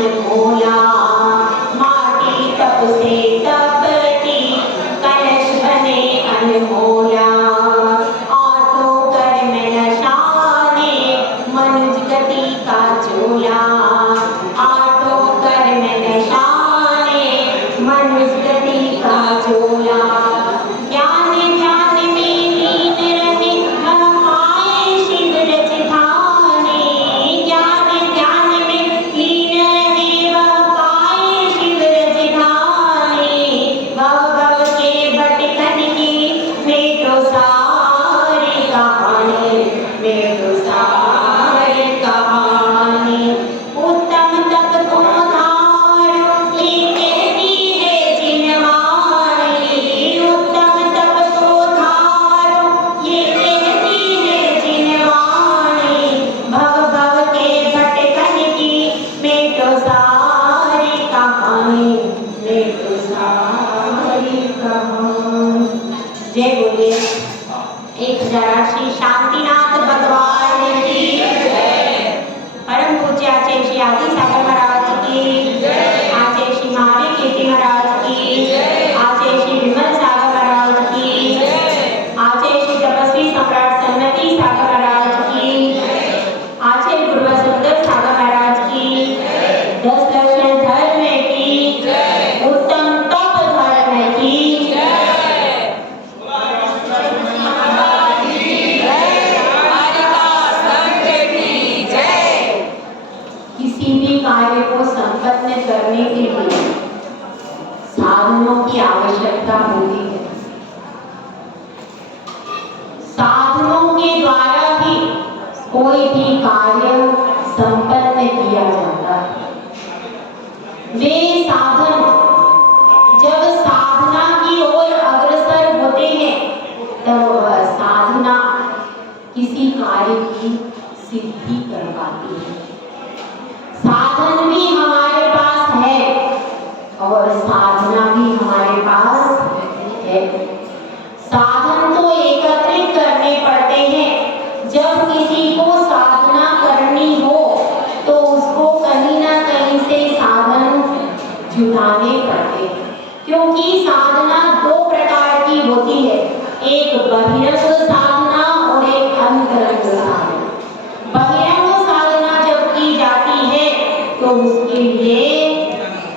अनमोला। माटी तप से तपती कलश बने अनमोला। आठों कर्म नशाने मनुज गति का चोला। आठों कर्म नशाने मनुज गति का चोला। ज्ञान ध्यान में लीन रहे वह पाए शिव रज ठाने। ज्ञान ध्यान में लीन रहे वह पाए शिव रज ठाने। भव भव के भटकन की मेटो सारी कहानी, मेटो सारी कहानी। उत्तम तप को धारो ये कहती है जिनवाणी। उत्तम तप को धारो ये कहती है जिनवाणी। भव भव के भटकन की मेटो सारी कहानी, मेटो सारी कहानी। जय बोलिए 1008 श्री शांतिनाथ भगवान की जय। परम पूज्य आचार्य श्री आदि सागर महाराज की जय। आचार्य श्री महावीर कीर्ति महाराज की जय। आचार्य श्री विमल सागर महाराज की जय। आचार्य श्री तपस्वी सम्राट सन्मति सागर महाराज की जय। आचार्य गुरु सुंदर सागर महाराज की जय। 10 लक्षण धर्म की जय। उत्तम तप धर्म की जय। किसी भी कार्य को संपन्न करने के लिए साधनों की आवश्यकता होती है। साधनों के द्वारा ही कोई भी कार्य संपन्न किया जाता है। वे साधन जब साधना की ओर अग्रसर होते हैं तब वह साधना किसी कार्य की सिद्धि कर पाती है। साधन भी हमारे पास है और साधना भी हमारे पास है। साधन तो एकत्रित करने पड़ते हैं। जब किसी को साधना करनी हो तो उसको कहीं ना कहीं से साधन जुटाने पड़ते हैं, क्योंकि साधना 2 प्रकार की होती है, एक बहिरंग साधना और एक अंतरंग साधना। बहिरंग साधना जब की जाती है तो उसके लिए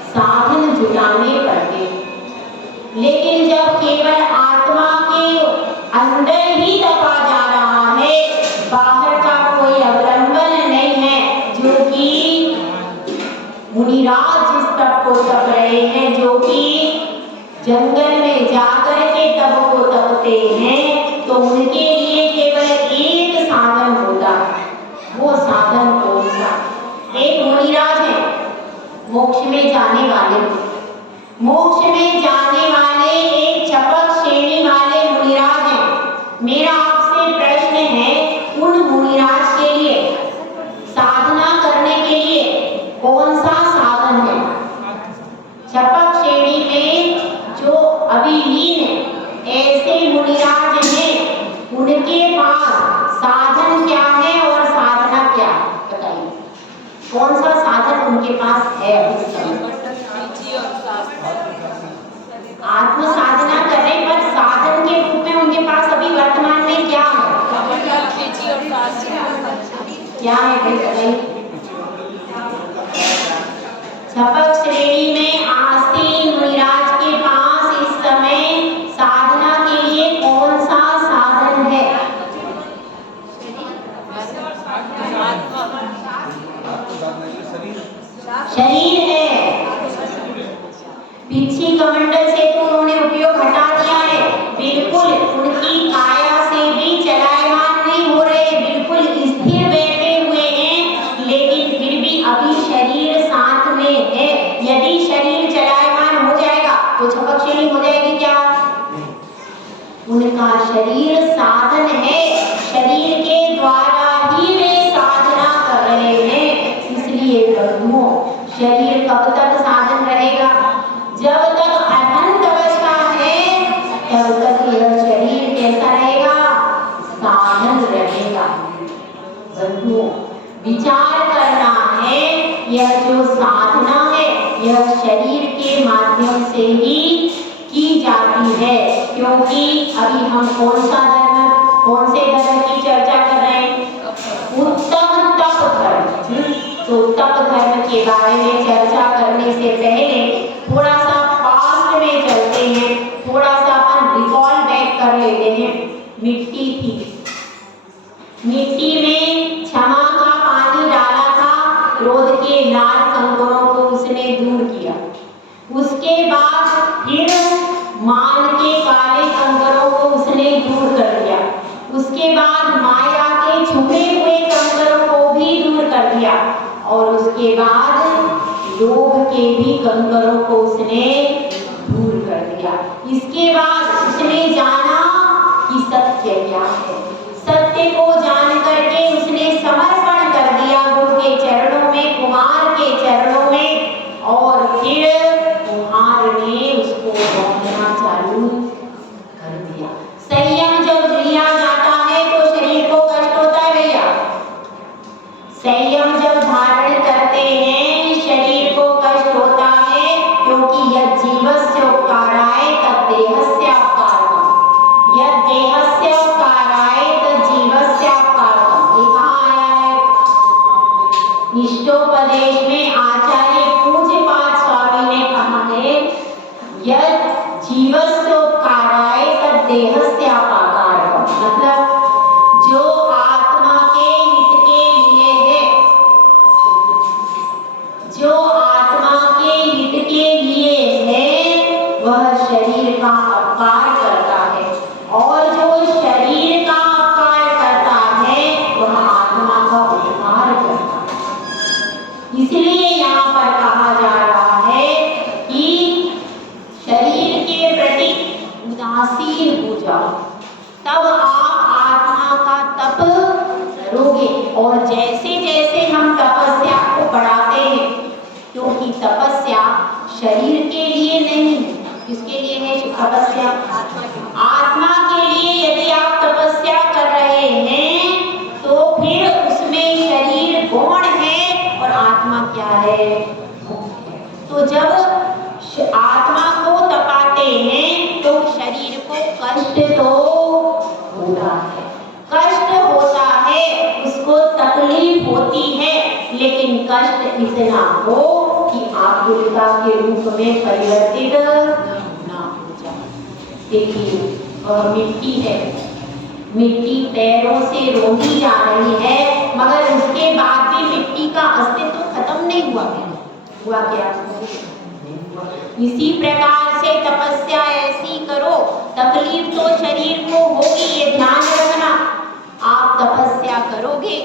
साधन जुटाने पड़ते हैं। लेकिन जब केवल आत्मा के अंदर ही तपा जा रहा है, बाहर का कोई अवलंबन नहीं है, जो कि मुनिराज जिस तप को तप रहे हैं, जो कि जंगल में जाकर के तप को तपते हैं, तो उनके लिए केवल एक साधन होता है। वो साधन कौन सा? एक मुनिराज है, मोक्ष में जाने वाले। मोक्ष में जाने वाले एक चपक श्रेणी वाले मुनिराज हैं। मेरा आपसे प्रश्न है, उन मुनिराज के लिए साधना करने के लिए कौन सा साधन है? चपक श्रेणी में जो अभी लीन है, ऐसे मुनिराज हैं, उनके पास साधन क्या है और साधना क्या है? बताइए कौन सा साधन उनके पास है? आत्म साधना कर रहे, पर साधन के रूप में उनके पास अभी वर्तमान में क्या है? क्या है बताइए। चपक श्रेणी में आसीन मुनिराज के पास इस समय साधना के लिए कौन सा साधन है? शरीर है। पिछी कमंडल से तो उन्होंने उपयोग हटा दिया है, बिल्कुल उनकी काया से भी चलायमान नहीं हो रहे, बिल्कुल स्थिर बैठे हुए हैं, लेकिन फिर भी अभी शरीर साथ में है। यदि शरीर चलायमान हो जाएगा तो चपक श्रेणी हो जाएगी क्या? उनका शरीर साधन है, शरीर के द्वारा ही वे साधना कर रहे हैं। इसलिए प्रभुओं, शरीर कब तक साधन रहेगा? जब तक अनंत अवस्था है तब तक यह शरीर कैसा रहेगा? साधन रहेगा। बंधुओं, विचार करना है, यह जो साधना यह शरीर के माध्यम से ही की जाती है। क्योंकि अभी हम कौन से धर्म की चर्चा कर रहे हैं? उत्तम तप धर्म। तो तप धर्म के बारे में चर्चा करने से पहले थोड़ा सा पास्ट में चलते हैं, थोड़ा सा अपन रिकॉल बैक कर लेते हैं। मिट्टी थी, मिट्टी में क्षमा का पानी डाला था, क्रोध के लाल कंकरों को उसने दूर किया। उसके बाद फिर मान के काले कंकरों को उसने दूर कर दिया। उसके बाद माया के छुपे हुए कंकरों को भी दूर कर दिया और उसके बाद लोभ के भी कंकरों को उसने दूर कर दिया। इसके बाद उसने जाना कि सत्य क्या है। सत्य को जान करके उसने समर्पण कर दिया गुरु के चरणों में, कुमार के चरणों में, और फिर कुमार ने उसको रोकना चालू कर दिया। संयम जब लिया जाता है तो शरीर को कष्ट होता है भैया। संयम जब धारण करते हैं शरीर को कष्ट होता है, क्योंकि यह जीवस्य उपकाराय तद देहस्य अपकारकम्, यह देहस्य उपकाराय तद जीवस्य अपकारकम्। ये कहाँ आया है? इष्टोपदेश में आचार्य पूज्यपाद स्वामी ने कहा है, यह जीवस्य उपकाराय तद देहस्य अपकारकम्। मतलब जो आत्मा के हित के लिए है, जो आत्मा के हित के लिए है, वह शरीर का अपकार करता है, और जो शरीर का अपकार करता है वह आत्मा का उपकार करता है। इसलिए यहाँ पर कहा जा रहा है कि शरीर के प्रति उदासीन हो जाओ, तब आप आत्मा का तप करोगे। और जैसे जैसे हम तपस्या को बढ़ाते हैं, क्योंकि तपस्या शरीर के लिए नहीं, किसके लिए है तपस्या? आत्मा के लिए। यदि आप तपस्या कर रहे हैं तो फिर उसमें शरीर गौण है और आत्मा क्या है? तो जब आत्मा को तपाते हैं तो शरीर को कष्ट तो होता है, कष्ट होता है, उसको तकलीफ होती है, लेकिन कष्ट इतना हो कि आकुलता के रूप में परिवर्तित ना हो जाए। देखिए वह मिट्टी है, मिट्टी पैरों से रोकी जा रही है, मगर उसके बाद भी मिट्टी का अस्तित्व खत्म नहीं हुआ। हुआ क्या? इसी प्रकार से तपस्या ऐसी करो, तकलीफ तो शरीर को होगी, ये ध्यान रखना। आप तपस्या करोगे,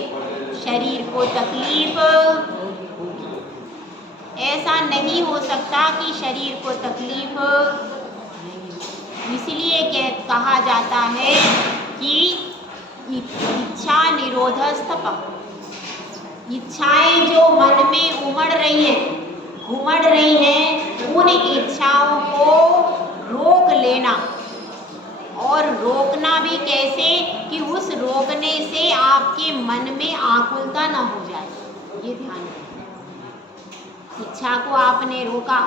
शरीर को तकलीफ होगी। ऐसा नहीं हो सकता कि शरीर को तकलीफ नहीं। इसलिए कहा जाता है कि इच्छा निरोधस्तप। इच्छाएं जो मन में उमड़ रही हैं, घुमड़ रही हैं, उन इच्छाओं को रोक लेना। और रोकना भी कैसे? कि उस रोकने से आपके मन में आकुलता ना हो जाए, ये ध्यान रखना। इच्छा को आपने रोका,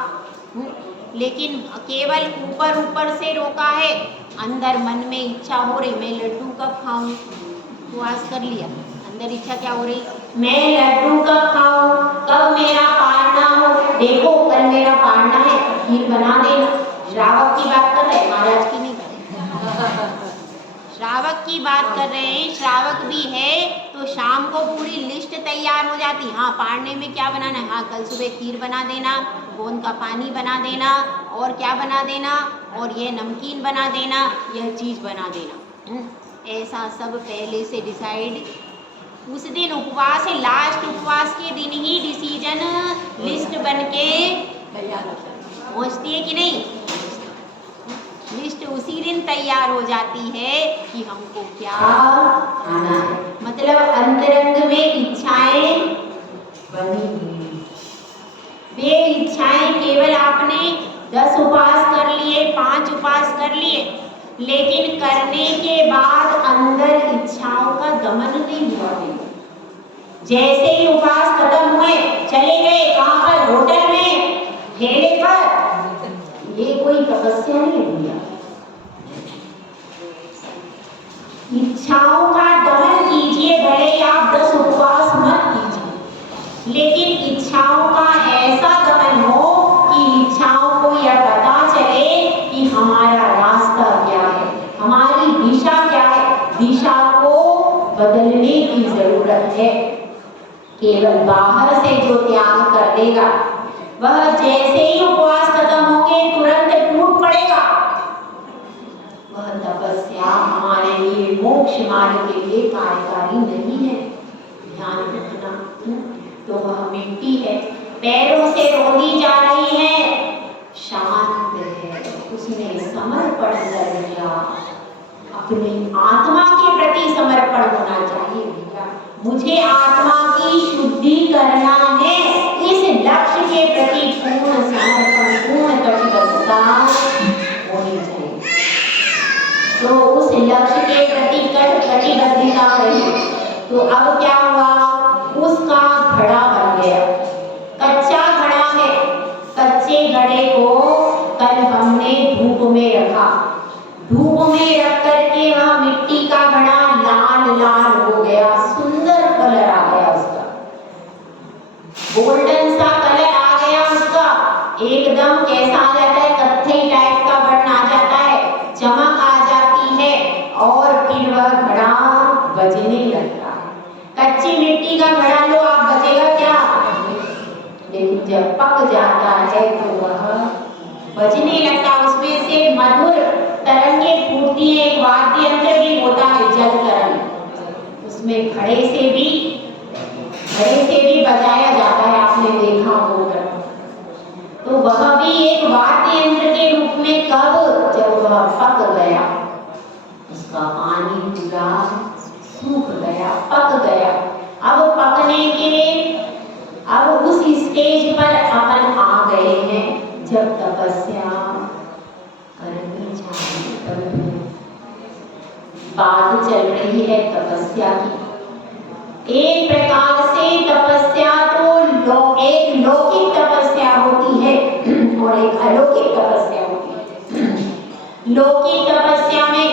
लेकिन केवल ऊपर ऊपर से रोका है, अंदर मन में इच्छा हो रही मैं लड्डू कब खाऊं, उपवास कर लिया, अंदर इच्छा क्या हो रही? मैं लड्डू कब खाऊं, कब मेरा पारना हो। देखो कल मेरा पारना है, खीर बना देना। श्रावक की बात कर रहे हैं, महाराज की नहीं कर रहे। श्रावक की बात कर रहे हैं, श्रावक भी है तो शाम को पूरी लिस्ट तैयार हो जाती। हाँ पारने में क्या बनाना है? हाँ कल सुबह खीर बना देना, गोंद का पानी बना देना, और क्या बना देना, और ये नमकीन बना देना, यह चीज़ बना देना। ऐसा सब पहले से डिसाइड। उस दिन उपवास है, लास्ट उपवास के दिन ही डिसीजन लिस्ट बन के पहुँचती है कि नहीं? लिस्ट उसी दिन तैयार हो जाती है कि हमको क्या खाना है। मतलब अंतरंग में इच्छाएं बनी हुई। वे इच्छाएं केवल आपने 10 उपवास कर लिए, 5 उपवास कर लिए, लेकिन करने के बाद अंदर इच्छाओं का दमन नहीं हुआ। जैसे ही उपवास खत्म हुए चले गए कहाँ पर? होटल में। तपस्या नहीं भैया। इच्छाओं का दमन कीजिए, भले ही आप 10 उपवास मत कीजिए, लेकिन इच्छाओं का ऐसा दमन हो कि इच्छाओं को यह पता चले कि हमारा रास्ता क्या है, हमारी दिशा क्या है, दिशा को बदलने की जरूरत है। केवल बाहर से जो त्याग कर देगा वह जैसे ही उपवास खत्म होंगे तुरंत टूट पड़ेगा। वह तपस्या हमारे लिए मोक्ष मार्ग के लिए कार्यकारी नहीं है। ध्यान रखना। तो वह मिट्टी है, पैरों से रोंदी जा रही है, शांत है, उसमें समर्पण कर दिया। अपनी आत्मा के प्रति समर्पण होना चाहिए भैया। मुझे आत्मा की शुद्धि करना है, इस लक्ष्य के प्रति पूर्ण समर्पण, पूर्ण कटिबद्धता होनी चाहिए। तो उस लक्ष्य के प्रति कटिबद्धता रही, तो अब क्या हुआ, उसका घड़ा बन गया। कच्चा घड़ा है, कच्चे घड़े को कल हमने धूप में रखा, धूप में रख करके वह मिट्टी का घड़ा लाल लाल हो गया, सुंदर कलर आ गया उसका, गोल्डन सा कलर आ गया उसका, एकदम कैसा आ जाता है, कत्थई टाइप का वर्ण आ जाता है, चमक आ जाती है, और फिर वह घड़ा बजने लगता है। कच्ची मिट्टी का घड़ा लो आप, बजेगा क्या? लेकिन जब पक जाता है तो वह बजने लगता, उसमें से मधुर तरंगे फूटती है, एक वाद्य यंत्र भी होता है, जल तरंग, उसमें घड़े से भी बजाया जाता है, आपने देखा होगा। तो वह भी एक वाद्य यंत्र के रूप में कब, जब वह पक गया, उसका पानी पूरा सूख गया, पक गया। अब पकने के, अब उस स्टेज पर अपन आ गए हैं जब तपस्या करनी चाहिए। तब बात चल रही है तपस्या की। एक प्रकार से तपस्या तो एक लौकिक तपस्या होती है और एक अलौकिक तपस्या होती है। लौकिक तपस्या में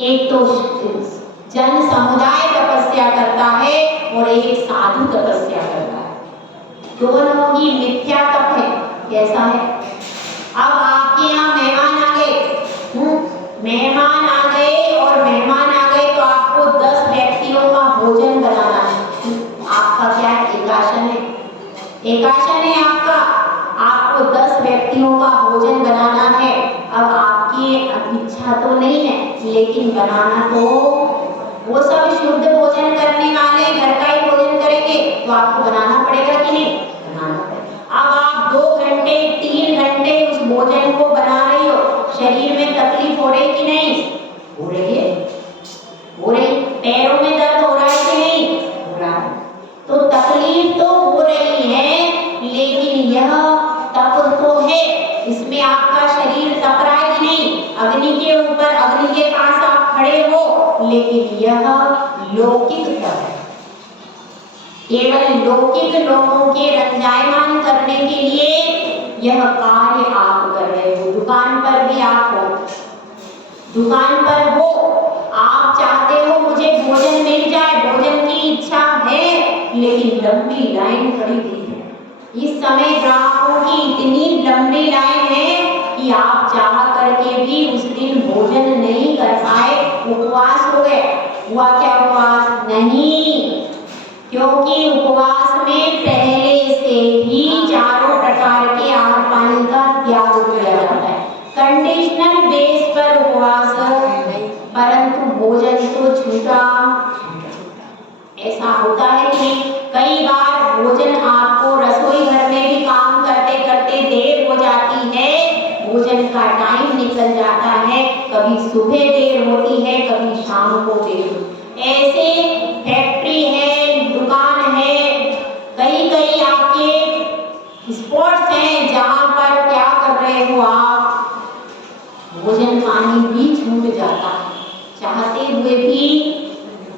एक तो जन समुदाय तपस्या करता है और एक साधु तपस्या करता है। दोनों ही मिथ्या तप है। कैसा है? अब आपके यहाँ मेहमान आ गए, मेहमान आ गए और मेहमान आ गए तो आपको 10 व्यक्तियों का भोजन बनाना है। आपका क्या है? एकाशन है, एकाशन है आपका, आपको 10 व्यक्तियों का भोजन बनाना है। अब आपकी इच्छा तो नहीं है, लेकिन बनाना तो, वो सब शुद्ध भोजन करने वाले घर का ही भोजन करेंगे, तो आपको बनाना पड़ेगा कि नहीं? बनाना पड़ेगा। अब आप 2 घंटे 3 घंटे उस भोजन को बना रही हो, शरीर में तकलीफ हो रही कि नहीं? हो रही है, हो रही। पैरों में दर्द हो रहा है कि नहीं? हो रहा है। तो तकलीफ तो हो रही है, लेकिन यह तप तो है, इसमें आपका शरीर तप रहा है कि नहीं? अग्नि के ऊपर, अग्नि के पास आप खड़े हो, लेकिन यह लौकिक तप है। केवल लौकिक लोगों के रंजायमान करने के लिए यह कार्य आप कर रहे हो। दुकान पर भी आप हो, दुकान पर हो, आप चाहते हो मुझे भोजन मिल जाए, भोजन की इच्छा है, लेकिन लंबी लाइन खड़ी हुई है। इस समय ग्राहकों की इतनी लंबी लाइन है कि आप चाह करके भी उस दिन भोजन नहीं कर पाए, उपवास हो गए। हुआ क्या उपवास? नहीं, क्योंकि उपवास में पहले से ही चारों प्रकार के आहार पानी का त्याग किया जाता है, कंडीशनल बेस पर उपवास, परंतु भोजन तो छूटा। ऐसा होता है कि कई बार भोजन आपको रसोई घर में भी काम करते करते देर हो जाती है, भोजन का टाइम निकल जाता है, कभी सुबह देर होती है, कभी शाम को देर। ऐसे फैक्ट्री है, दुकान है, कई कई आपके स्पॉट्स हैं जहाँ पर क्या कर रहे हो आप, भोजन पानी भी छूट जाता है, चाहते हुए भी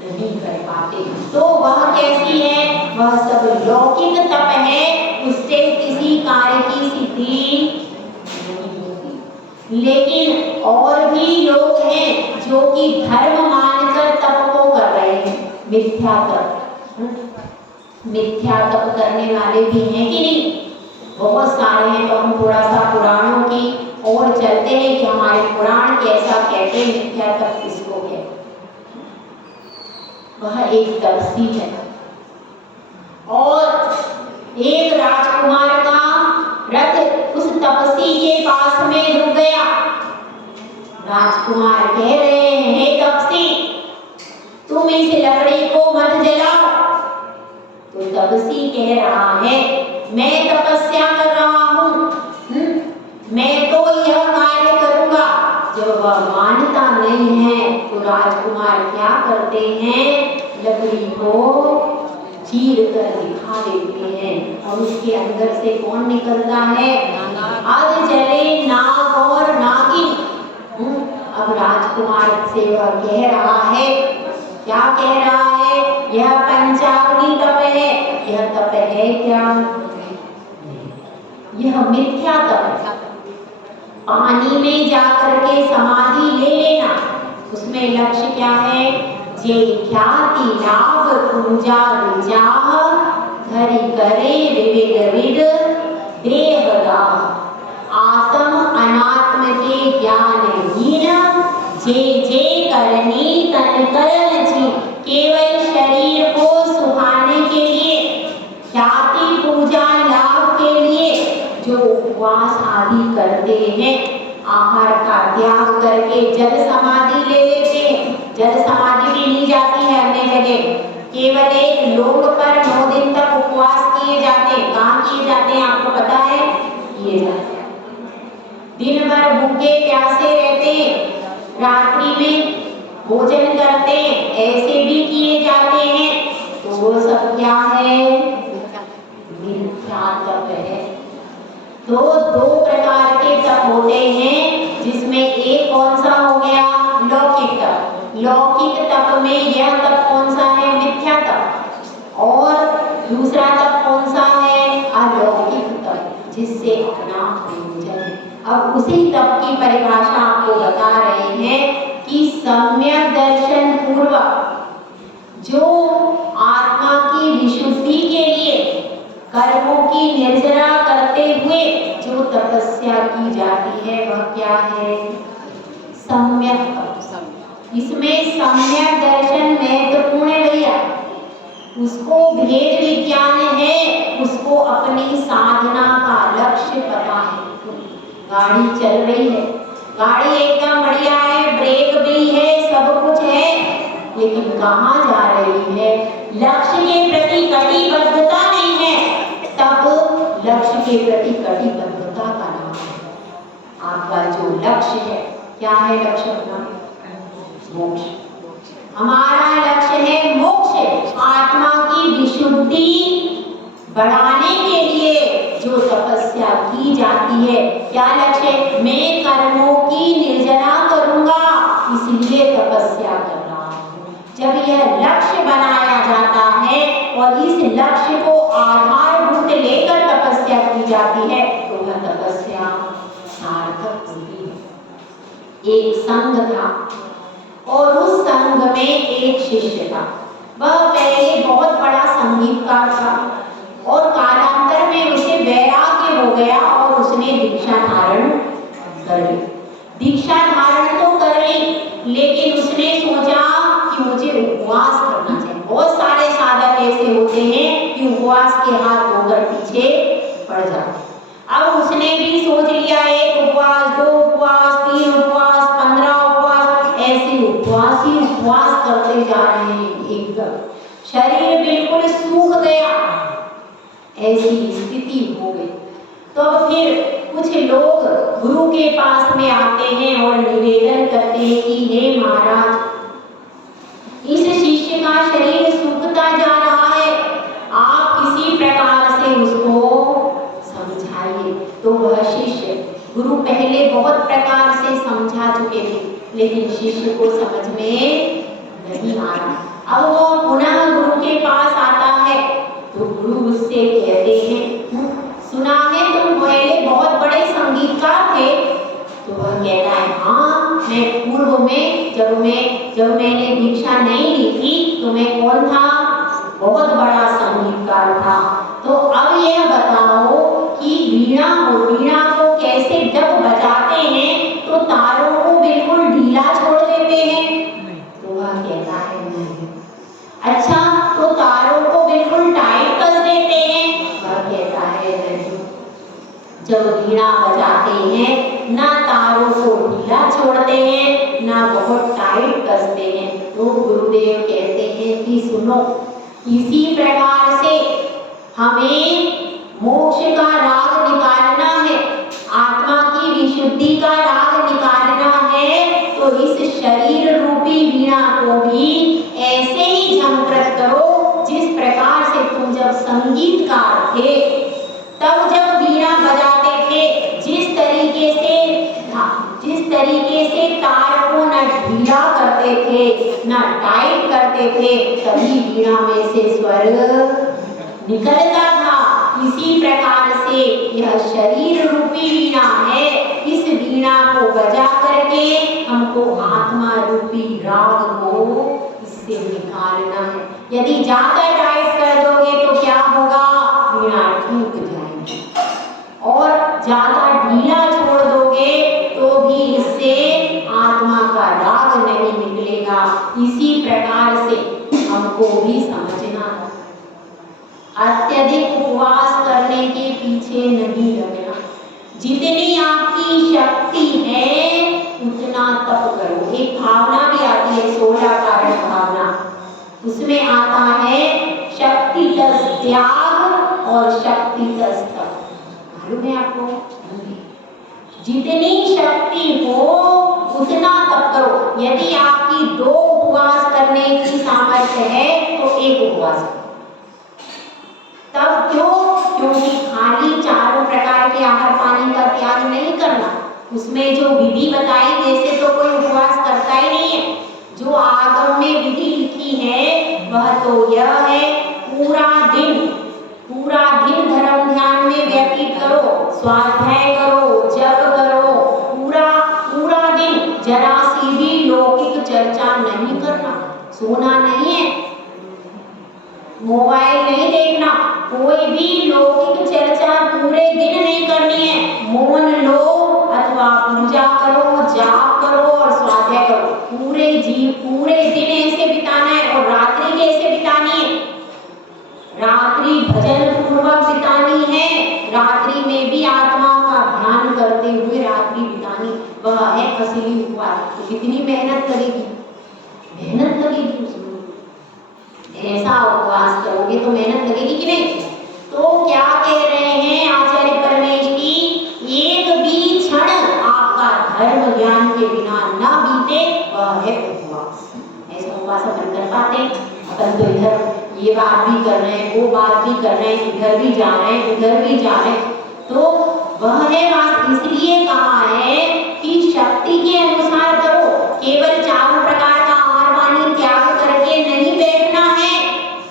नहीं कर पाते। तो वह कैसी है? वह सब लौकिक तप है, उससे किसी कार्य की सिद्धि नहीं और भी लोग हैं जो कि धर्म मानकर तप को कर रहे हैं, मिथ्या तप। मिथ्या तप करने वाले भी हैं कि नहीं? बहुत सारे हैं। तो हम थोड़ा सा पुराणों की ओर चलते हैं कि हमारे पुराण कैसा कहते हैं मिथ्या तप किसको कहते हैं। वह एक तपसी है और एक राजकुमार का रथ उस तपसी के पास में रुक गया। राजकुमार कह रहे हैं, हे तपसी, तुम इस लकड़ी को मत जलाओ। तो तपसी कह रहा है, मैं तपस्या कर रहा हूँ, मैं तो यह कार्य करूंगा। जब वह मानता नहीं है तो राजकुमार क्या करते हैं, लकड़ी को चीर कर दिखा देते हैं और उसके अंदर से कौन निकलता है? अध जले नाग और नागिन। अब राजकुमार से वह कह रहा है, क्या कह रहा है? यह पंचाग्नि तप है। यह तप है क्या? यह मिथ्या तप है। पानी में जाकर के समाधि ले लेना, उसमें लक्ष्य क्या है? जे ख्याति लाभ पूजा विजाह धरि करे विविध विध देहदाह। आत्म अनात्म के ज्ञान हीन जे जे करनी तन करन जी। केवल शरीर को सुहाने के लिए, ख्याति पूजा लाभ के लिए जो उपवास आदि करते हैं, आहार का त्याग करके जल समाधि ले लेते हैं। जल समाधि भी ली जाती है अन्य जगह। केवल एक लोग पर 9 दिन तक उपवास किए जाते हैं। कहाँ किए जाते हैं आपको पता है? किए जाते हैं। दिन भर भूखे प्यासे रहते हैं, रात्रि में भोजन करते हैं, ऐसे भी किए जाते हैं। तो वो सब क्या है? मिथ्या तप है। तो 2 प्रकार के तप होते हैं, जिसमें एक कौन सा हो गया? लौकिक तप। लौकिक तप में यह तप कौन सा है? मिथ्या तप। और दूसरा तप कौन सा है? अलौकिक तप, जिससे अपना प्रयोजन। अब उसी तप की परिभाषा आपको बता रहे हैं कि सम्यक दर्शन पूर्वक जो आत्मा की विशुद्धि के लिए कर्मों की निर्जरा करते हुए जो तपस्या की जाती है, वह क्या है? सम्यक तप। इसमें सम्यक दर्शन महत्वपूर्ण है भैया। उसको भेद विज्ञान है, उसको अपनी साधना का लक्ष्य पता है। गाड़ी चल रही है, गाड़ी एकदम बढ़िया है, ब्रेक भी है, सब कुछ है, लेकिन कहाँ जा रही है? लक्ष्य के प्रति कटिबद्धता नहीं है, तब लक्ष्य के प्रति कटिबद्धता का नाम है। आपका जो लक्ष्य है, क्या है लक्ष्य अपना? मोक्ष। हमारा लक्ष्य है मोक्ष। आत्मा की विशुद्धि बढ़ाने के लिए जो तपस्या की जाती है, क्या लक्ष्य? मैं कर्मों की निर्जरा करूंगा, इसलिए तपस्या कर रहा हूं। जब यह लक्ष्य बनाया जाता है और इस लक्ष्य को आधारभूत लेकर तपस्या की जाती है, तो वह तपस्या सार्थक होती है। एक संघ था और उस संघ में एक शिष्य था। वह पहले बहुत बड़ा संगीतकार था और कालांतर में उसे वैराग्य हो गया और उसने दीक्षा धारण कर ली। दीक्षा धारण तो कर ली, लेकिन उसने सोचा कि मुझे उपवास करना चाहिए। बहुत सारे साधक ऐसे होते हैं कि उपवास के हाथ धोकर पीछे पड़ जाते। अब उसने भी सोच लिया, 1 उपवास, 2 उपवास, 3 उपवास, 15 उपवास, ऐसे उपवास ही उपवास करते जा रहे हैं। एकदम शरीर बिल्कुल सूख गया, ऐसी स्थिति हो गई। तो फिर कुछ लोग गुरु के पास में आते हैं और निवेदन करते हैं कि हे महाराज, इस शिष्य का शरीर सूखता जा रहा है, आप किसी प्रकार से उसको समझाइए। तो वह शिष्य, गुरु पहले बहुत प्रकार से समझा चुके थे, लेकिन शिष्य को समझ में नहीं आ रहा। अब वो पुनः गुरु के पास आता है, तो गुरु उससे कहते हैं, सुना है तुम पहले बहुत बड़े संगीतकार थे। तो वह कहता है, हाँ तो अब यह बताओ कि वीणा को कैसे जब बजाते हैं तो तारों को बिल्कुल ढीला छोड़ देते हैं? तो वह कहता है नहीं। अच्छा, तो तारों को बिल्कुल टाइट कस देते हैं? वह कहता है नहीं। जब वीणा बजाते हैं ना तारों को ढीला छोड़ते हैं ना बहुत टाइट कसते हैं। तो गुरुदेव कहते हैं कि सुनो, इसी प्रकार से हमें मोक्ष का राग निकालना है, आत्मा की विशुद्धि का राग निकालना है, तो इस शरीर रूपी वीणा को भी ऐसे ही झंकृत करो जिस प्रकार से तुम जब संगीतकार थे तब जब वीणा बजाते थे, जिस तरीके से तार को न ढीला करते थे न टाइट करते थे, तभी वीणा में से स्वर निकलता था। इसी प्रकार से यह शरीर रूपी वीणा है, इस वीणा को बजा करके हमको आत्मा रूपी राग को इससे निकालना है। यदि ज्यादा टाइट कर दोगे तो क्या होगा? वीणा टूट जाएगी, और ज्यादा ढीला छोड़ दोगे तो भी इससे आत्मा का राग नहीं निकलेगा। इसी प्रकार से हमको भी समझना है, अत्यधिक उपवास करने के पीछे नहीं लगना। जितनी आपकी शक्ति है उतना तप करो। एक भावना भी आती है 16 कारण भावना, उसमें आता है शक्ति तस त्याग और शक्ति तस तप। मालूम है आपको? जितनी शक्ति हो उतना तप करो। यदि आपकी 2 उपवास करने की सामर्थ्य है तो 1 उपवास करो। तब क्यों? क्योंकि खाली चारों प्रकार के आहार पानी का त्याग नहीं करना, उसमें जो विधि बताई वैसे तो कोई उपवास करता ही नहीं है। जो आगम में विधि लिखी है वह तो यह है, पूरा दिन धर्म ध्यान में व्यतीत करो, स्वाध्याय करो, जप करो, पूरा दिन जरा सी भी लौकिक चर्चा नहीं करना, सोना नहीं है, मोबाइल नहीं देखना, कोई भी लौकिक चर्चा पूरे दिन नहीं करनी है। मौन लो अथवा पूजा करो, जाप करो और स्वाध्याय करो। पूरे दिन ऐसे बिताना है, और रात्रि कैसे बितानी है? रात्रि भजन पूर्वक बितानी है। रात्रि में भी आत्मा का ध्यान करते हुए रात्रि बितानी, वह है असली उपवास। तो कितनी मेहनत लगेगी उसमें। ऐसा उपवास करोगे तो मेहनत लगेगी कि नहीं? तो क्या कह रहे हैं आचार्य परमेश जी? एक भी क्षण आपका धर्म ज्ञान के बिना न बीते, वह है उपवास। ऐसा उपवास अपन कर पाते? अपन तो इधर ये बात भी कर रहे हैं, वो बात भी कर रहे हैं, इधर भी जा रहे हैं, उधर भी जा रहे हैं। तो वह है बात। इसलिए कहा है कि शक्ति के अनुसार करो, केवल चारों प्रकार का आहार पानी त्याग करके नहीं बैठना है।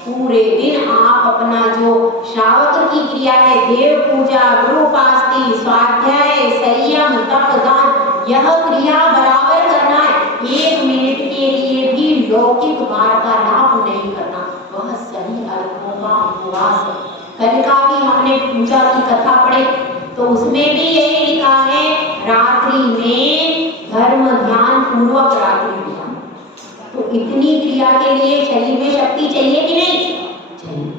पूरे दिन आप अपना जो श्रावक की क्रिया है, देव पूजा, गुरुपास्ति, स्वाध्याय, संयम, तप, दान, यह क्रिया बराबर करना है। 1 मिनट के लिए भी लौकिक वार्तालाप नहीं करना, वह सही अर्थों का उपवास है। कल का भी हमने पूजा की कथा पढ़ी तो उसमें भी यही लिखा है, रात्रि में धर्म ध्यान पूर्वक रात्रि ध्यान। तो इतनी क्रिया के लिए शरीर में शक्ति चाहिए कि नहीं? चाहिए।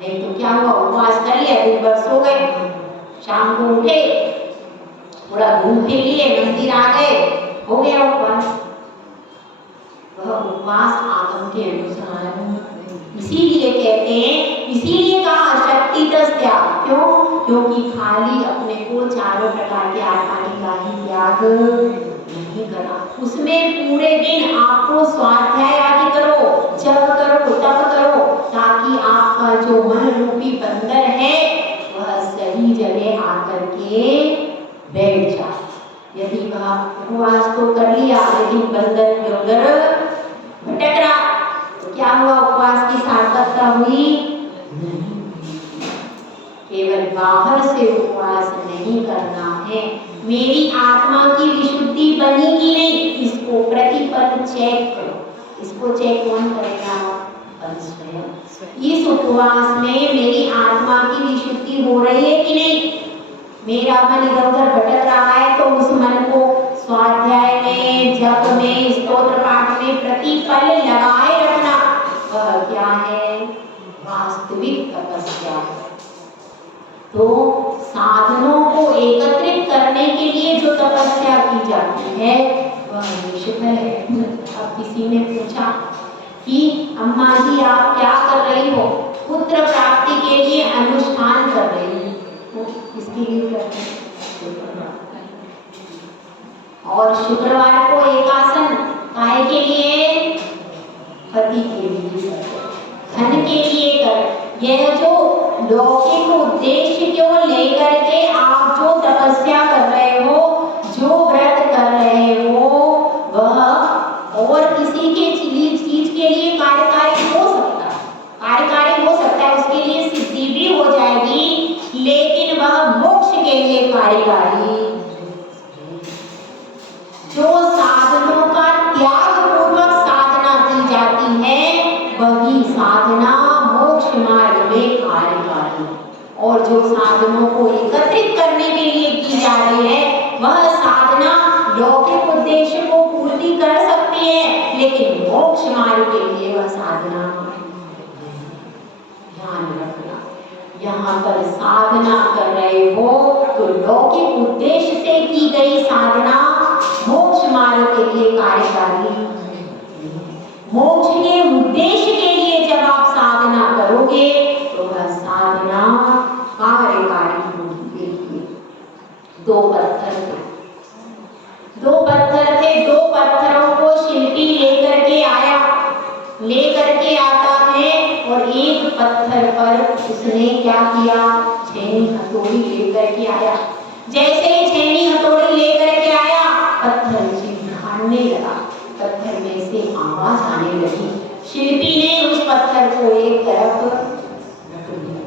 नहीं तो क्या हुआ? उपवास कर लिया, दिन भर सो गए, शाम को उठे, थोड़ा घूम फिर लिए, मंदिर आ गए, हो गया उपवास। वह उपवास आगम के अनुसार। इसीलिए कहते हैं, इसीलिए कहा शक्ति तस त्याग। क्यों? क्योंकि खाली अपने को चारों प्रकार के आहार पानी का ही त्याग नहीं करना। उसमें पूरे दिन आपको स्वाध्याय आदि करो, जप करो, तप करो, ताकि आपका जो मन रूपी बंदर है वह सही जगह आकर के बैठ जाए। यदि वह उपवास तो कर लिया लेकिन बंदर उधर भटक रहा, तो क्या हुआ? उपवास की सार्थकता हुई नहीं। केवल बाहर से उपवास नहीं करना है। मेरी आत्मा की विशुद्धि बनी कि नहीं, इसको प्रतिपल चेक करो। इसको चेक कौन करेगा? पर स्वयं। इस उपवास में मेरी आत्मा की विशुद्धि हो रही है कि नहीं? मेरा मन इधर उधर भटक रहा है तो उस मन को स्वाध्याय में, जप में, स्तोत्र पाठ में प्रतिपल लगाए रखना, वह क्या है? वास्तविक तपस्या। तो साधनों को एकत्रित करने के लिए जो तपस्या की जाती है वह निष्फल है। अब किसी ने पूछा कि अम्मा जी आप क्या कर रही हो? पुत्र प्राप्ति के लिए अनुष्ठान कर रही हूँ। इसके लिए करते हैं और शुक्रवार को एकासन काय के लिए? पति के लिए, धन के लिए कर। यह जो लौकिक उद्देश्य को लेकर के आप जो तपस्या कर रहे हो, जो व्रत कर रहे हो, वह और किसी के चीज के लिए कार्यकारी हो सकता है, कार्यकारी हो सकता है, उसके लिए सिद्धि भी हो जाएगी, लेकिन वह मोक्ष के लिए कार्यकारी। जो साधनों का त्याग पूर्वक साधना की जाती है वही साधना मोक्ष मार्ग में कार्यकारी, और जो साधनों को एकत्रित करने के लिए की जा रही है वह साधना लौकिक उद्देश्य को पूर्ति कर सकती है, लेकिन मोक्ष मार्ग के लिए वह साधना। ध्यान रखना, यहाँ पर साधना कर रहे हो तो लौकिक उद्देश्य से की गई साधना मोक्ष मार्ग के लिए कार्यकारी। मोक्ष के उद्देश्य के लिए जब आप साधना करोगे तो वह साधना कार्यकारी होगी। देखिए, दो पत्थर थे, दो पत्थरों को शिल्पी लेकर के आता है और एक पत्थर पर उसने क्या किया? छेनी हथौड़ी लेकर के आया। जैसे ही छेनी हथौड़ी लेकर के आया, पत्थर चिढ़ाने लगा, पत्थर में से आवाज आने लगी। शिल्पी ने उस पत्थर को एक तरफ रख दिया,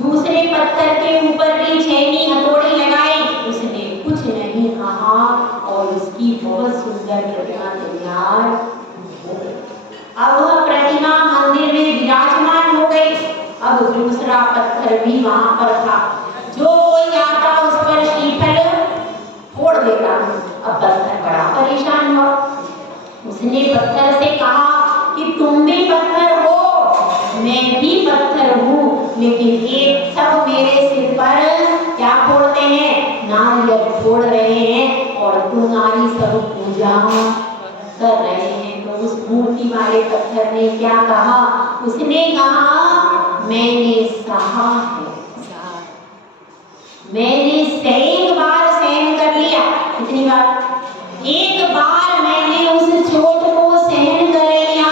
दूसरे पत्थर के ऊपर भी छेनी हथौड़ी लगाई, उसने कुछ नहीं कहा और उसकी बहुत सुंदर प्रतिमा तैयार हो गई। अब वह प्रतिमा मंदिर में विराजमान हो गई। अब दूसरा पत्थर भी वहां पर था, जो कोई आता उस पर श्रीफल फोड़ देता। अब पत्थर बड़ा परेशान हुआ, उसने पत्थर से कहा कि तुम भी पत्थर हो, मैं भी पत्थर हूँ, लेकिन ये सब मेरे सिर पर क्या फोड़ते हैं? नारियल फोड़ रहे हैं और तुम्हारी सब पूजा कर रहे हैं। तो उस मूर्ति वाले पत्थर ने क्या कहा? उसने कहा मैंने सहा है, मैंने एक बार सहन कर लिया। कितनी बार? एक बार मैंने उस चोट को सहन कर लिया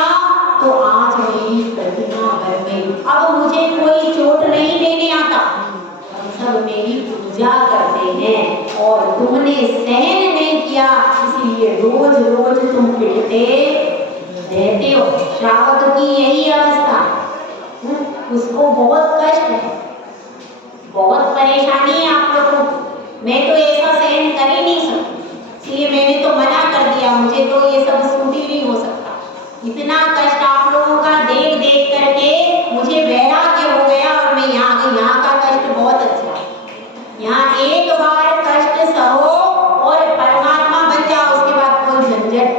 तो आज मेरी प्रतिमा बन गई। अब मुझे कोई चोट नहीं देने आता, सब मेरी पूजा करते हैं और तुमने सहन नहीं किया, इसलिए रोज रोज तुम पिटते रहते हो। श्रावक की यही अवस्था, उसको बहुत कष्ट है, बहुत परेशानी है आप लोगों को। मैं तो ऐसा सहन कर ही नहीं सकती, इसलिए मैंने तो मना कर दिया, मुझे तो ये सब सूट ही नहीं हो सकता। इतना कष्ट आप लोगों का देख देख करके मुझे वैराग्य हो गया और मैं यहाँ गई। यहाँ का कष्ट बहुत अच्छा है, यहाँ एक बार कष्ट सहो और परमात्मा बन जाओ, उसके बाद कोई झंझट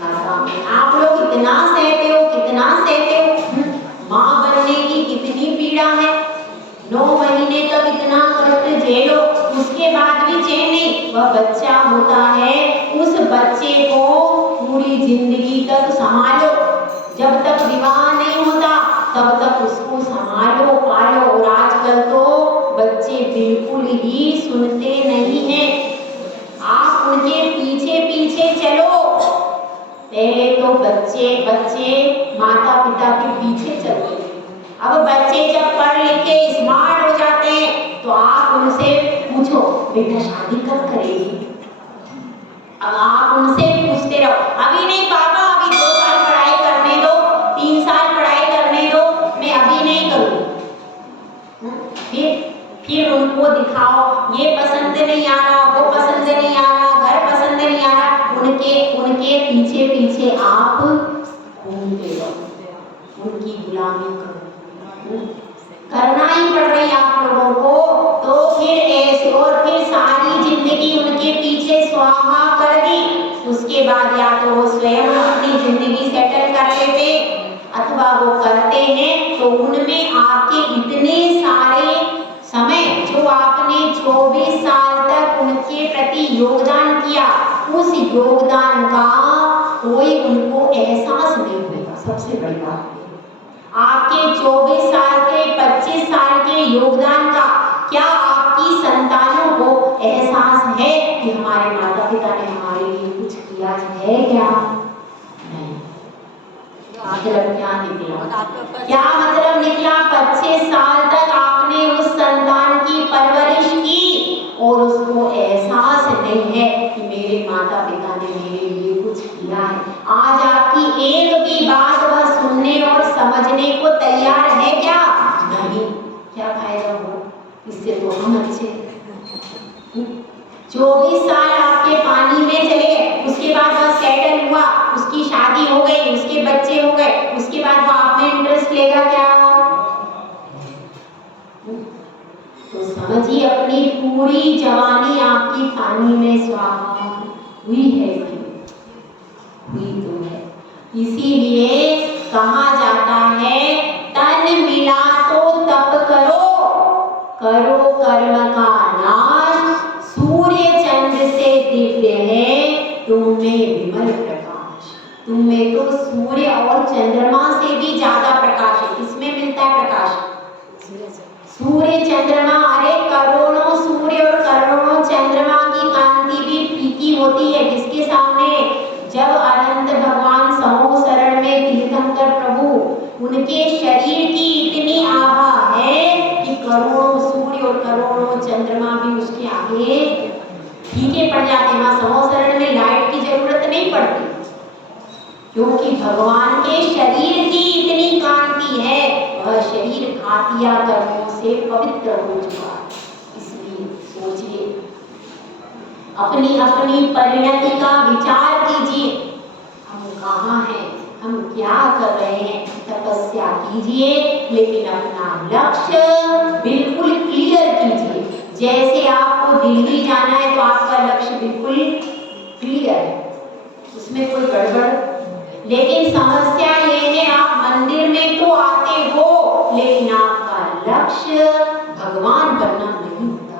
का काम नहीं। आप लोग कितना सहते हो, कितना सहते हो। माँ बनने की कितनी पीड़ा है, 9 महीने तक इतना कष्ट झेलो, उसके बाद भी चैन नहीं। वह बच्चा होता है, उस बच्चे को पूरी जिंदगी तक संभालो, जब तक विवाह नहीं होता तब तक उसको संभालो, पालो। और आजकल तो बच्चे बिल्कुल ही सुनते नहीं हैं, आप उनके पीछे पीछे चलो। पहले तो बच्चे माता पिता के पीछे चलते, अब बच्चे जब पढ़ लिख के स्मार्ट हो जाते हैं तो आप उनसे पूछो बेटा शादी कब करेगी। अब आप उनसे पूछते रहो, अभी नहीं पापा, अभी 2 साल पढ़ाई करने दो, 3 साल पढ़ाई करने दो, मैं अभी नहीं करूँगी। फिर उनको दिखाओ, ये पसंद नहीं आ रहा, वो पसंद नहीं आ रहा, घर पसंद नहीं आ रहा, उनके पीछे पीछे आप घूमते रहो, उनकी गुलामी करो, करना ही पड़ रही आप लोगों को। तो फिर ऐसे और फिर सारी जिंदगी उनके पीछे स्वाहा कर दी। उसके बाद या तो वो स्वयं अपनी जिंदगी सेटल कर लेते, अथवा वो करते हैं तो उनमें आपके इतने सारे समय जो आपने 24 साल तक उनके प्रति योगदान किया, उस योगदान का कोई उनको एहसास नहीं होगा। सबसे बड़ी बात आपके 24 साल के 25 साल के योगदान का क्या आपकी संतानों को एहसास है कि हमारे माता पिता ने हमारे लिए कुछ किया है? क्या नहीं। मतलब क्या निकला? क्या मतलब निकला? 25 साल तक आपने उस संतान की परवरिश की और उसको एहसास नहीं है कि मेरे माता पिता ने मेरे लिए कुछ किया है। आज आपकी एक भी बात वह सुनने और समझने को तैयार है क्या? नहीं। क्या फायदा हो इससे? तो हम अच्छे 24 साल आपके पानी में चले गए, उसके बाद वह सेटल हुआ, उसकी शादी हो गई, उसके बच्चे हो गए, उसके बाद वो आप में इंटरेस्ट लेगा क्या? तो समझिए अपनी पूरी जवानी आपकी पानी में स्वाहा हुई है कि हुई तो है। इसीलिए कहा जाता है तन मिला तो तप करो, करो कर्म का नाश, सूर्य चंद्र से दिव्य है तुम्हें विमल प्रकाश। तुम्हें तो सूर्य और चंद्रमा से भी ज्यादा प्रकाश है। किसमें मिलता है प्रकाश? सूर्य चंद्रमा। अरे करोड़ों सूर्य और करोड़ों चंद्रमा की कांति भी फीकी होती है किसके सामने? जब अनंत भगवान समूह शरण में तीर्थंकर प्रभु, उनके शरीर की इतनी आभा है कि करोड़ों सूर्य और करोड़ों चंद्रमा भी उसके आगे फीके पड़ जाते हैं। वहां समूह शरण में लाइट की जरूरत नहीं पड़ती, क्योंकि भगवान के शरीर की इतनी कांति है, वह शरीर घातिया कर्मों से पवित्र हो चुका। इसलिए सोचिए, अपनी अपनी परिणति का विचार कीजिए। हम कहाँ हैं, हम क्या कर रहे हैं? तपस्या कीजिए, लेकिन अपना लक्ष्य बिल्कुल क्लियर कीजिए। जैसे आपको दिल्ली जाना है तो आपका लक्ष्य बिल्कुल क्लियर है, उसमें कोई गड़बड़। लेकिन समस्या ये है आप मंदिर में तो आते हो, लेकिन आपका लक्ष्य भगवान बनना नहीं होता।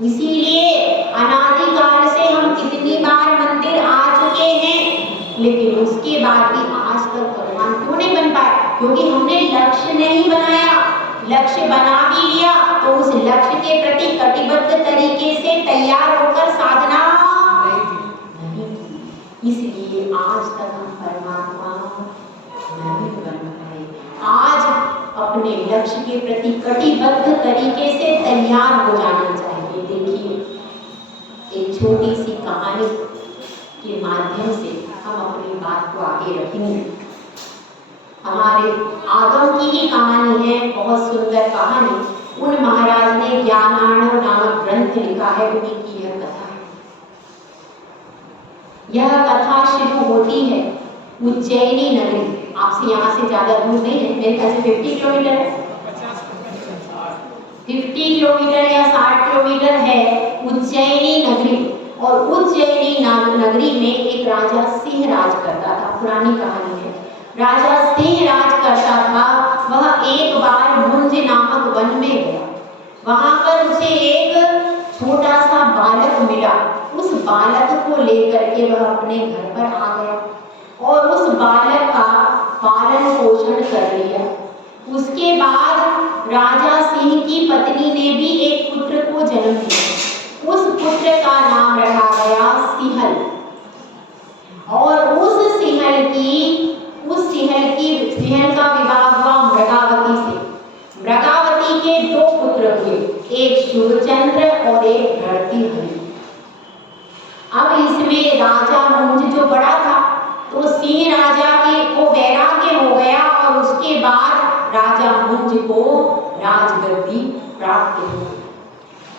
इसीलिए अनादिकाल से हम कितनी बार मंदिर आ चुके हैं, लेकिन उसके बाद भी आज तक भगवान क्यों नहीं बन पाए? क्योंकि हमने लक्ष्य नहीं बनाया। लक्ष्य बना भी लिया तो उस लक्ष्य के प्रति कटिबद्ध तरीके से तैयार होकर साधना नहीं की। इसलिए आज तक हम परमात्मा नहीं बन पाए। आज अपने लक्ष्य के प्रति कटिबद्ध तरीके से तैयार हो जाना चाहिए। देखिए, एक छोटी सी कहानी के माध्यम से हम अपनी बात को आगे रखेंगे। हमारे आगम की ही कहानी है, बहुत सुंदर कहानी। उन महाराज ने ज्ञानार्णव नामक ग्रंथ लिखा है, उन्हीं की यह कथा है। यह कथा शुरू होती है उज्जैनी नगरी। आपसे यहाँ से ज्यादा दूर नहीं है, मेरे ख्याल से 50 किलोमीटर है, 50 किलोमीटर या 60 किलोमीटर है उज्जैनी नगरी। और उज्जैनी नगरी में एक राजा सिंह राज करता था। पुरानी कहानी है। राजा सिंह राज करता था। वह एक बार मुंज नामक वन में गया। वहां पर उसे एक छोटा सा बालक मिला। उस बालक को लेकर के वह अपने घर पर आ गया और उस बालक का पालन पोषण कर लिया। उसके बाद राजा सिंह की पत्नी ने भी एक पुत्र को जन्म दिया। उस पुत्र का नाम रखा गया सिंहल। और उस सिंहल का विवाह हुआ मृगावती से। मृगावती के 2 पुत्र हुए, एक शिवचंद्र और एक भर्तृहरि। अब इसमें राजा मुंज जो बड़ा था, तो सिंह राजा को वैराग्य हो गया और उसके बाद राजा मुंज को राजगद्दी प्राप्त हुई।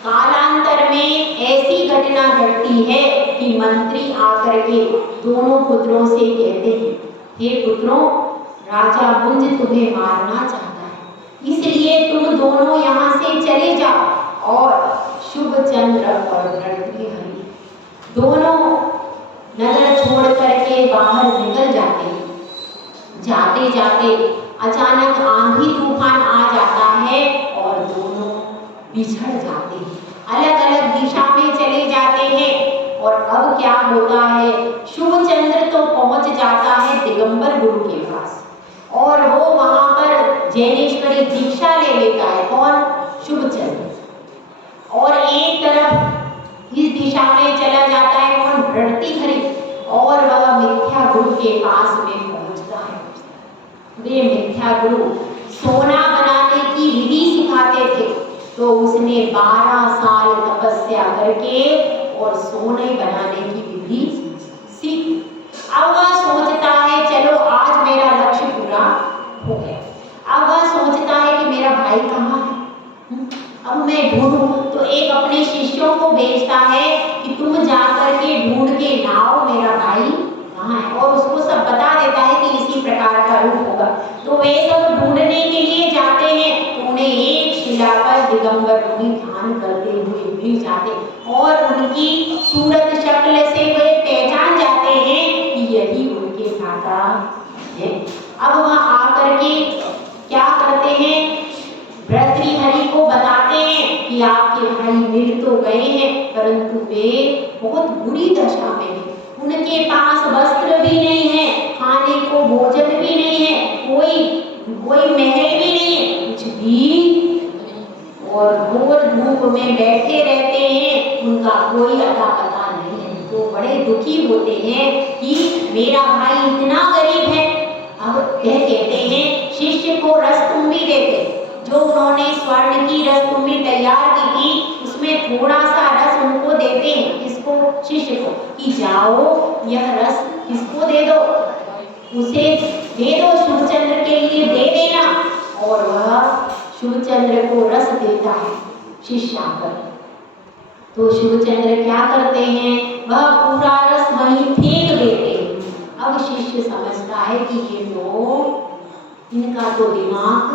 कालांतर में ऐसी घटना घटती है कि मंत्री आकर के दोनों पुत्रों से कहते हैं, हे पुत्रों, राजा भुंज तुम्हें मारना चाहता है, इसलिए तुम दोनों यहाँ से चले जाओ। और शुभचंद्र और भर्तृहरि दोनों नगर छोड़ करके बाहर निकल जाते हैं। जाते जाते अचानक आंधी तूफान आ जाता है और दोनों बिछड़ जाते हैं, अलग अलग दिशा में चले जाते हैं। और अब क्या होता है, शुभचंद्र तो पहुंच जाता है दिगंबर गुरु के पास और वो वहां पर जैनेश्वरी दीक्षा ले लेता है। कौन? शुभचंद्र। और एक तरफ इस दिशा में चला जाता है कौन? भर्तृहरि, और वह मिथ्या गुरु के पास में पहुंचता है। वे मिथ्या गुरु सोना बनाने की विधि सिखाते थे, तो उसने 12 साल तपस्या करके और सोने बनाने की विधि सीख। अब वह सोचता है चलो आज मेरा लक्ष्य पूरा हो गया। अब वह सोचता है कि मेरा भाई कहाँ है, अब मैं ढूंढूं। तो एक अपने शिष्यों को भेजता है कि तुम जाकर के ढूंढ के लाओ मेरा भाई कहाँ है, और उसको सब बता देता है कि इसी प्रकार का रूप होगा। तो वे सब ढूंढने के लिए जाते हैं, तो उन्हें एक शिला पर दिगंबर मुनि ध्यान करते हुए मिल जाते और उनकी सूरत शक्ल से वे पहचान जाते हैं कि यही उनके भ्राता है। अब वहां आकर के क्या करते हैं, भर्तृहरि को बताते हैं कि आपके भाई मिल तो गए हैं, परंतु वे बहुत बुरी दशा में हैं। उनके पास वस्त्र भी नहीं है, खाने को भोजन भी नहीं है, कोई महल भी नहीं है, कुछ भी, और घोर धूप में बैठे रहते हैं, उनका कोई अता पता नहीं है। तो बड़े दुखी होते हैं कि मेरा भाई इतना गरीब है। अब यह कहते हैं शिष्य को रसतुंबी देते, जो उन्होंने स्वर्ण की रसतुंबी तैयार की थी, उसमें थोड़ा सा रस उनको देते हैं, किसको? शिष्य को, कि जाओ यह रस किसको दे दो, उसे दे दो, शुभचंद्र के लिए दे देना। और वह शुभचंद्र को रस देता है शिष्य आकर। तो शुभचंद्र क्या करते हैं, वह पूरा रस वहीं फेंक देते हैं। अब शिष्य समझता है कि ये तो इनका तो दिमाग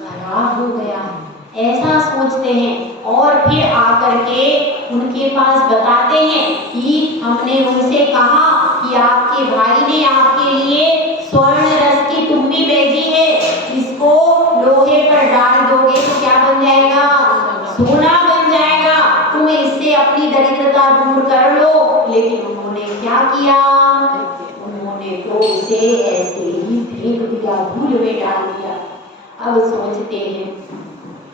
खराब हो गया है, ऐसा सोचते हैं। और फिर आकर के उनके पास बताते हैं कि हमने उनसे कहा कि आपके भाई ने आपके लिए स्वर्ण रस की तुम्बी भेजी है, इसको लोहे पर डाल दोगे तो क्या बन जाएगा? सोना बन जाएगा, तुम इससे अपनी दरिद्रता दूर कर लो। लेकिन उन्होंने क्या किया, उन्होंने तो उसे ऐसे ही फेंक दिया, धूल में डाल दिया। अब सोचते हैं,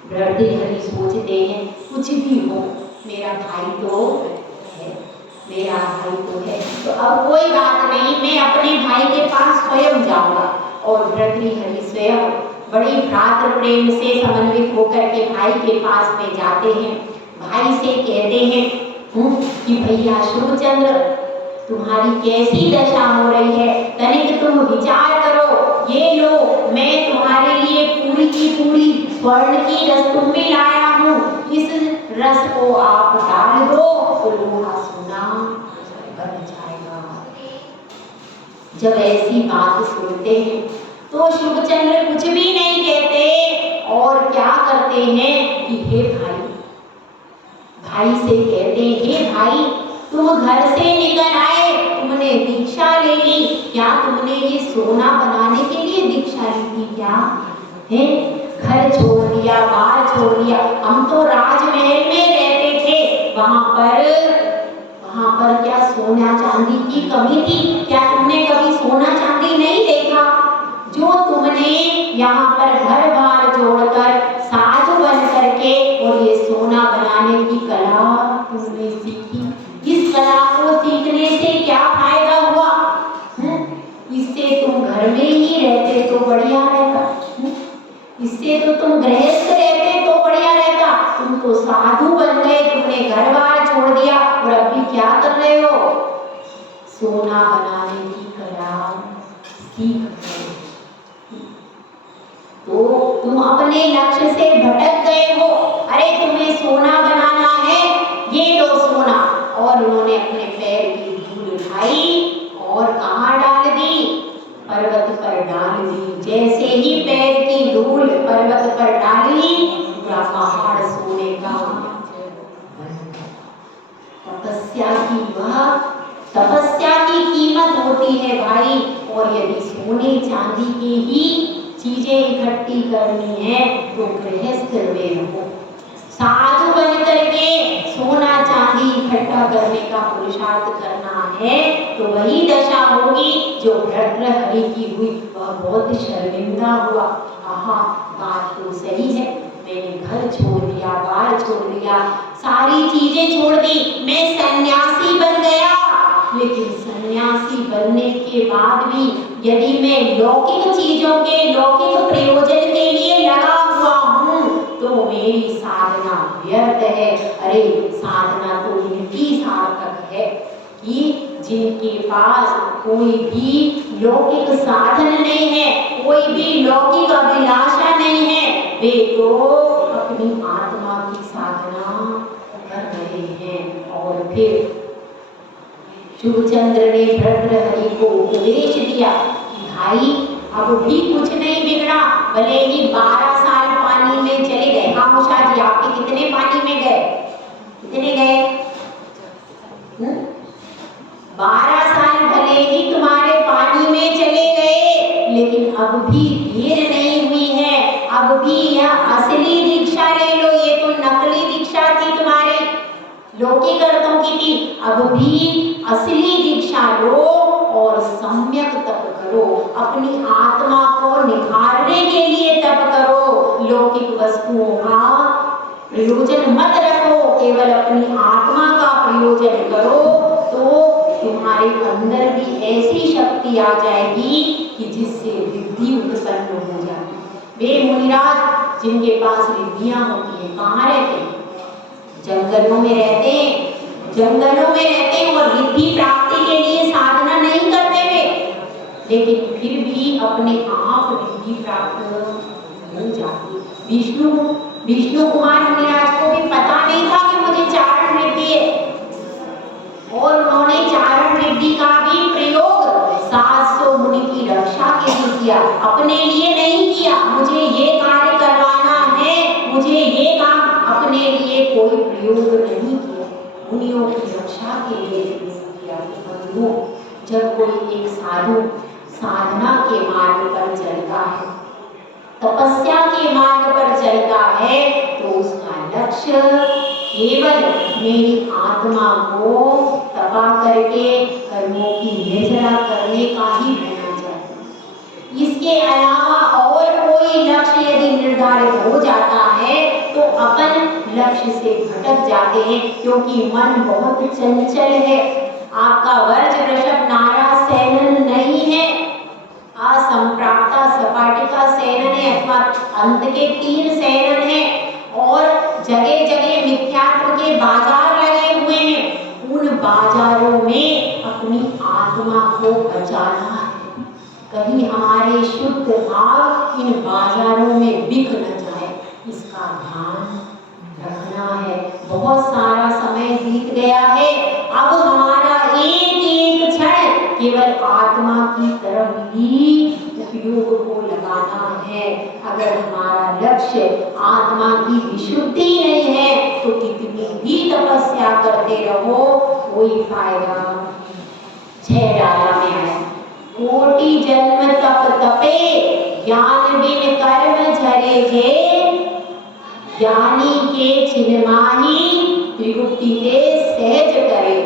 भर्तृहरि सोचते हैं कुछ भी हो मेरा भाई तो है, मेरा भाई तो है, तो अब कोई बात नहीं, मैं अपने भाई के पास स्वयं जाऊंगा। और भर्तृहरि स्वयं बड़ी भ्रातृ प्रेम से समन्वित होकर के भाई के पास में जाते हैं। भाई से कहते हैं कि भैया शुभचंद्र, तुम्हारी कैसी दशा हो रही है, तनिक तुम विचार करो। ये लो, मैं तुम्हारे लिए पूरी की पूरी स्वर्ण की रसतुंबी लाया हूँ, इस रस को आप डाल दो तो लोहा सोना बन जाएगा। जब ऐसी बात सुनते हैं तो शुभचंद्र कुछ भी नहीं कहते और क्या करते हैं कि हे भाई, भाई से कहते हैं, हे भाई तुम घर से निकल आए, तुमने दीक्षा ले ली, क्या तुमने ये सोना बनाने के लिए दीक्षा ली थी क्या? है घर छोड़ दिया, बार छोड़ दिया, हम तो राजमहल में रहते थे, वहां पर क्या सोना चांदी की कमी थी? क्या तुमने कभी सोना चांदी नहीं देखा? जो तुमने यहाँ पर घर बार जोड़कर साधु बन करके और ये सोना बनाने की कला तुमने सीखी, इस कला को सीखने से क्या फायदा हुआ? इससे तुम घर में ही रहते तो बढ़िया रहता, इससे तो तुम गृहस्थ रहते तो बढ़िया रहता। तुम तो साधु बन गए, तुमने घर बार छोड़ दिया और अभी क्या कर रहे हो? सोना बनाने की कला सीख रहे हो। तो तुम अपने लक्ष्य से भटक गए हो। अरे तुम्हें सोना बनाना पर्वत पर डाली, पूरा पहाड़ सोने का। तपस्या की कीमत होती है भाई। और यदि सोने चांदी की ही चीजें इकट्ठी करनी है तो गृहस्थ में रहो। साधु बन करके सोना चांदी इकट्ठा करने का पुरुषार्थ करना है तो वही दशा होगी जो भर्तृहरि की हुई। वह बहुत शर्मिंदा हुआ। आहा, बात तो सही है, मैंने घर छोड़ दिया, बार छोड़ दिया, सारी चीजें छोड़ दी, मैं सन्यासी बन गया। लेकिन सन्यासी बनने के बाद भी यदि मैं लौकिक चीजों के लौकिक प्रयोजन के लिए लगा हुआ हूँ तो मेरी साधना व्यर्थ है। अरे साधना तो इनकी सार्थक है कि जिनके पास कोई भी लौकिक साधन नहीं है, कोई भी लौकिक अभिलाषा नहीं है, वे तो अपनी आत्मा की साधना कर रहे हैं। और फिर शिवचंद्र ने भर्तृहरि को उपदेश दिया कि भाई अब भी कुछ नहीं बिगड़ा, भले ही 12 साल पानी में चले गए। हाँ उषा जी, आपके कितने पानी में गए? कितने गए? 12 साल भले ही तुम्हारे पानी में चले गए, लेकिन अब भी देर नहीं हुई है। अब भी यह असली दीक्षा ले लो, ये तो नकली दीक्षा थी तुम्हारे लौकिक अर्थों की थी। अब भी असली दीक्षा लो और सम्यक तप करो, अपनी आत्मा को निखारने के लिए तप करो। लौकिक वस्तुओं का प्रयोजन मत रखो, केवल अपनी आत्मा का प्रयोजन करो तो तुम्हारे अंदर भी ऐसी शक्ति आ जाएगी कि जिससे रिद्धि उत्पन्न हो जाएगी। वे मुनिराज जिनके पास रिद्धियां होती है कहाँ रहते हैं? जंगलों में रहते हैं। जंगलों में रहते हैं और रिद्धि प्राप्ति के लिए साधना नहीं करते वे, लेकिन फिर भी अपने आप रिद्धि प्राप्त हो जाती। विष्णु कुमार मुनिराज को भी पता नहीं था कि मुझे चारण रिद्धि है, और उन्होंने चारण रिद्धि का भी प्रयोग 700 मुनि की रक्षा के लिए किया, अपने लिए नहीं किया। मुझे ये कार्य करवाना है, मुझे ये काम, अपने लिए कोई प्रयोग नहीं किया, मुनियों की रक्षा के लिए किया। बंधुओं, जब कोई एक साधु साधना के मार्ग पर चलता है, तपस्या के मार्ग पर चलता है, तो उसका लक्ष्य केवल मेरी आत्मा को तपा करके कर्मों की निर्जरा करने का ही होना चाहिए। इसके अलावा और कोई लक्ष्य यदि निर्धारित हो जाता है तो अपन लक्ष्य से भटक जाते हैं, क्योंकि मन बहुत चंचल है। आपका वर्ज वृषभ नारा सेनन नहीं है, असंप्राप्ता सपाटिका सेनन है, अथवा अंत के 3 सेनन है। और जगह जगह मिथ्यात्व के बाजार लगे हुए हैं, उन बाजारों में अपनी आत्मा को बचाना है। कहीं हमारे शुद्ध भाव इन बाजारों में बिक न जाए, इसका ध्यान रखना है। बहुत सारा समय बीत गया है, अब हमारा एक एक क्षण केवल आत्मा की तरफ ही उपयोग को लगाना है। अगर हमारा लक्ष्य आत्मा की विशुद्धि नहीं है तो कितनी भी तपस्या करते रहो, कोई फायदा। 6 डाला में है, कोटि जन्म तप तपे, ज्ञान बिन कर्म झरे जे, ज्ञानी के छिन्माही त्रिगुप्ति के सहज करे।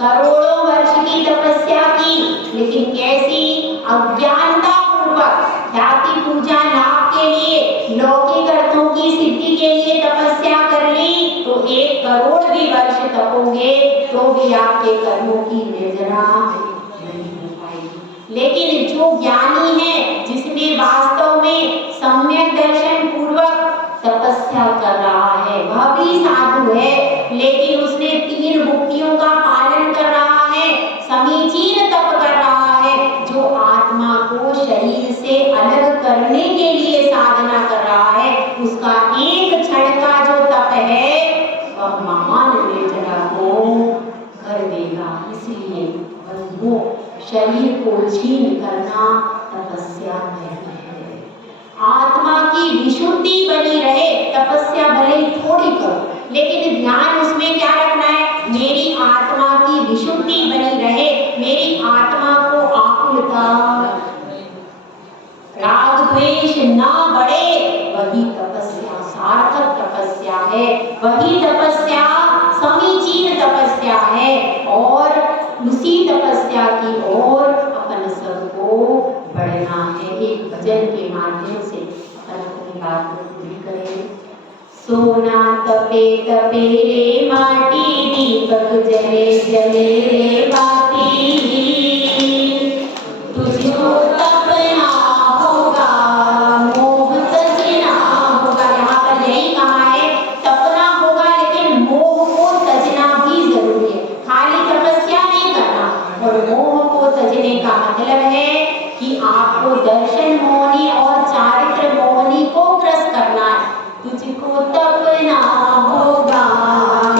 करोड़ों वर्ष की तपस्या की, लेकिन कैसी? अज्ञानता पूर्वक, ख्याति पूजा लाभ के लिए, लौकिक अर्थों की सिद्धि के लिए तपस्या कर ली तो 1 करोड़ भी वर्ष तपोगे तो भी आपके कर्मों की निर्जरा नहीं हो पाएगी। लेकिन जो ज्ञानी है, जिसने वास्तव में सम्यक दर्शन पूर्वक तपस्या कर रहा है, वह भी साधु है, लेकिन उसने 3 भुक्तियों का पालन कर रहा है, समीचीन तप कर रहा है, जो आत्मा को शरीर से अलग करने के लिए साधना कर रहा है, उसका एक क्षण का जो तप है वह महान निर्जरा को कर देगा। इसलिए बंधुओं, शरीर को छीन करना तपस्या नहीं है। आत्मा की विशुद्ध तपस्या भले ही थोड़ी करो, लेकिन ध्यान उसमें क्या रखना है, मेरी आत्मा की विशुद्धि बनी रहे, मेरी आत्मा को आकुलता राग द्वेष ना बढ़े, वही तपस्या सार्थक तपस्या है, वही तपस्या समीचीन तपस्या है। और उसी तपस्या की ओर अपन सबको बढ़ना है। एक भजन के माध्यम से अपन अपनी बात को पूरी करें। सोना तपे तपे रे माटी, दीपक जले जले रे बाती, तुझको तपना होगा, मोह तजना होगा। यहाँ पर यही कहा है, तपना होगा लेकिन मोह को तजना भी जरूरी है, खाली तपस्या नहीं करना। और मोह को तजने का मतलब है कि आपको दर्शन मोहनी और चारित्र मोहनी को ग्रस्त करना है। तुझको तपना होगा,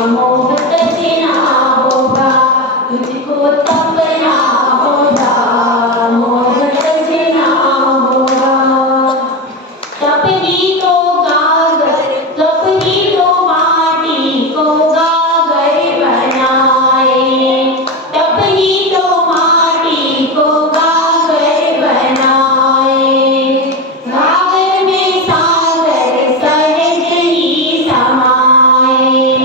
मोह तजना होगा, तुझको तपना होगा, मोह तजना होगा। तपनी तो गागर, तपनी तो माटी को गागर बनाए, तपनी तो माटी को गागर बनाए। गागर में सागर सहज ही समाए,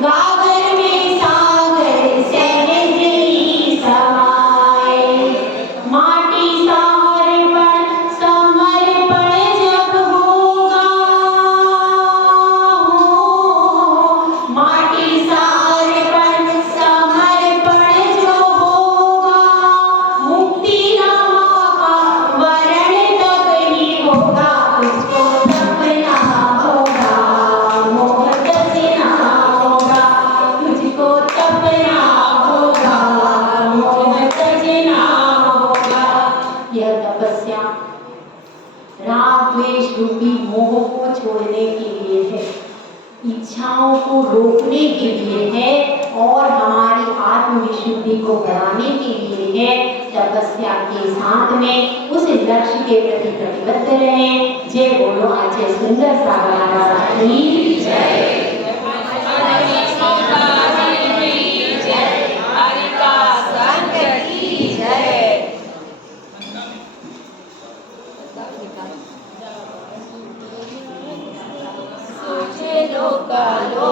गागर में सागर सहज ही समाए। माटी समर्पण समर्पण जब होगा, माटी समर्पण समर्पण जो होगा, मुक्ति नामा का वरण तब ही होगा। तुझको तपना होगा, मोह तजना होगा, तुझको तपना होगा, मोह तजना होगा। यह तपस्या राग द्वेष रूपी मोह को छोड़ने के लिए है, इच्छाओं को रोकने के लिए है और हमारी आत्मविशुद्धि को बढ़ाने के लिए है। तपस्या के साथ में उस लक्ष्य के प्रति प्रतिबद्ध रहें। जय बोलो आचार्य सुंदर सागर महाराज की जय। लोका लो